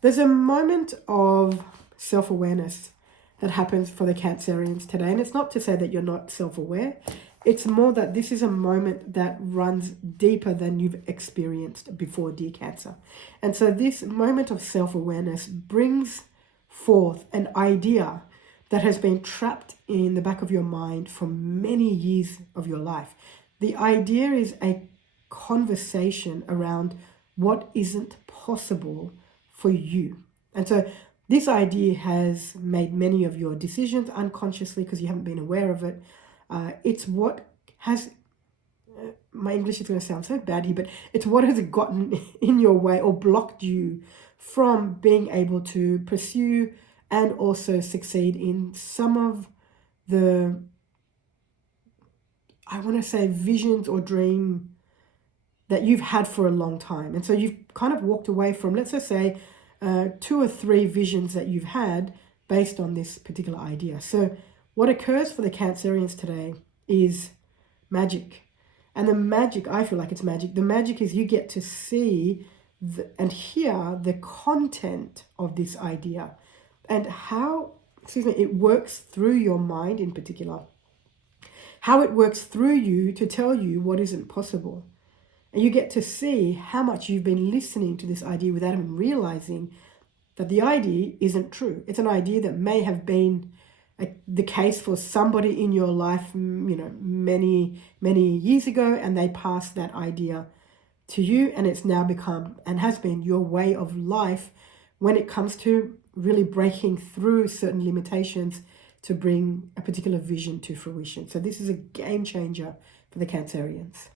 There's a moment of self-awareness that happens for the Cancerians today. And it's not to say that you're not self-aware. It's more that this is a moment that runs deeper than you've experienced before, dear Cancer. And so this moment of self-awareness brings forth an idea that has been trapped in the back of your mind for many years of your life. The idea is a conversation around what isn't possible for you. And so this idea has made many of your decisions unconsciously because you haven't been aware of it. It's what has, my English is going to sound so bad here, but it's what has gotten in your way or blocked you from being able to pursue and also succeed in some of the, I want to say, visions or dream that you've had for a long time. And so you've kind of walked away from, let's just say, 2 or 3 visions that you've had based on this particular idea. So what occurs for the Cancerians today is magic. And the magic, I feel like it's magic. The magic is you get to see and hear the content of this idea and how, it works through your mind in particular. How it works through you to tell you what isn't possible. And you get to see how much you've been listening to this idea without even realizing that the idea isn't true. It's an idea that may have been the case for somebody in your life, many, many years ago, and they passed that idea to you, and it's now become and has been your way of life when it comes to really breaking through certain limitations to bring a particular vision to fruition. So this is a game changer for the Cancerians.